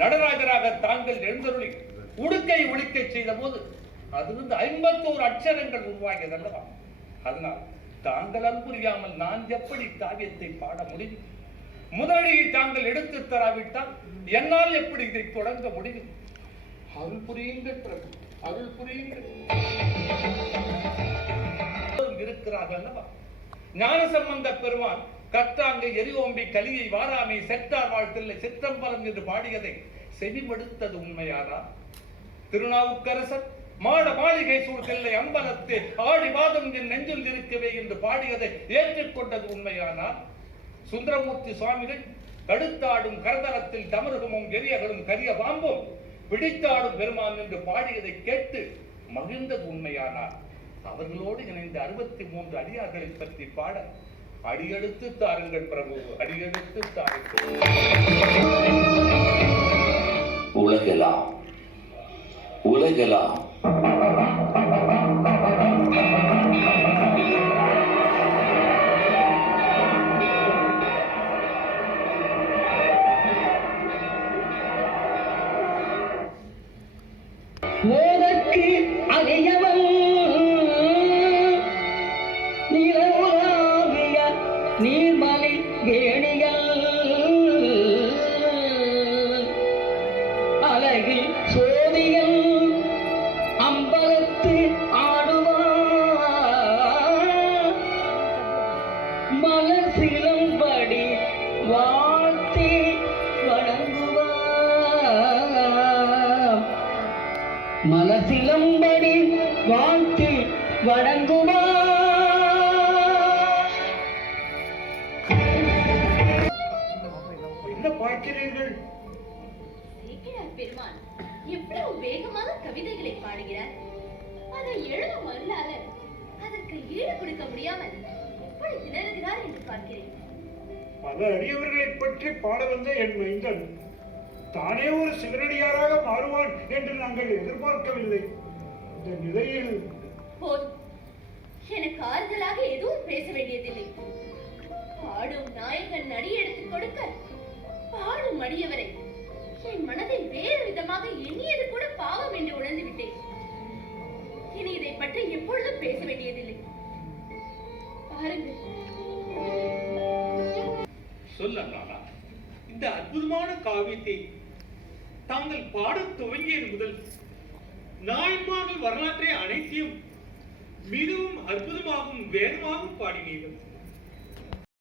நடராஜராக தாங்கள் எழுந்தருளி உடுக்கை ஒழிக்க செய்த போது அதிலிருந்து 51 அட்சரங்கள் உருவாகியதல்லவா? அதனால் தாங்களால் புரியாமல் நான் எப்படி காவியத்தை பாட முடியும்? முதலியை தாங்கள் எடுத்து தராவிட்டால் என்னால் எப்படி இதை தொடங்க முடியும்? அருள் புரியுங்கள் பிரபு, அருள் புரியுங்கள். இருக்கிறார்கள் அல்லவா? ஞானசம்பந்த பெருமான் கற்றாங்க எரியோம்பி கலியை வாராமை செற்றார் வாழ்த்தில்லை சிற்றம்பலம் என்று பாடியதை செவிமடுத்தது உண்மையானா? திருநாவுக்கரசர் மாட மாளிகை சூழ்கில்லை அம்பலத்தை ஆடி வாதம் என் நெஞ்சில் இருக்கவே என்று பாடியதை ஏற்றுக்கொண்டது உண்மையானால்? சுந்தரமூர்த்தி சுவாமிகள் கடுத்தாடும் கரதலத்தில் தமருகமும் எரியகளும் கரிய பாம்பும் பிடித்தாடும் பெருமான் என்று பாடியதை கேட்டு மகிழ்ந்தது உண்மையானார்? அவர்களோடு இணைந்த 63 அடியார்களை பற்றி பாட அடியெடுத்து தாருங்கள் பிரபு, அடியெடுத்து தாருங்கள். உலகெல்லாம் உலகெல்லாம் ஓதற்கு அலையவன் நிலவுலாவிய நீர்மலை வேணிகள் அழகில் சோதிகள் அம்பலத்து ஆடுவார் மலர் சிலம்படி வாழ்த்தி வணங்குவார் மலர் சிலம்படி வாழ்த்தி வணங்குவார். என்ன பார்க்கிறீர்கள்? பெருமான் எவ்வளவு வேகமாக கவிதைகளை பாடுகிறார். அதை எழுதும் அருளாளர் அதற்கு ஈடு கொடுக்க முடியாமல் எப்படி திணறுகிறார் என்று பார்க்கிறேன். பல அடியவர்களை பற்றி பாட வந்த என் மைந்தன் தானே ஒரு சிவனடியாராக மாறுவான் என்று நாங்கள் எதிர்பார்க்கவில்லை. இந்த நிலையில் போதும், எனக்கு ஆறுதலாக எதுவும் பேச வேண்டியதில்லை. பாடும் நாயகன் அடி எடுத்துக் கொடுக்க பாடும் அடியவரை என் மனதில் வேறு விதமாக எண்ணியது கூட பாவம் என்று உணர்ந்து விட்டேன். இனி இதை பற்றி எப்பொழுதும் பேச வேண்டியதில்லை. பாருங்கள். சொல்லலாம், இந்த அற்புதமான காவியத்தை தாங்கள் பாடத் துவங்கியது முதல் நாயன்மார்கள் வரலாற்றை அனைத்தையும் மிகவும் அற்புதமாகவும் வேகமாகவும் பாடினீர்கள்.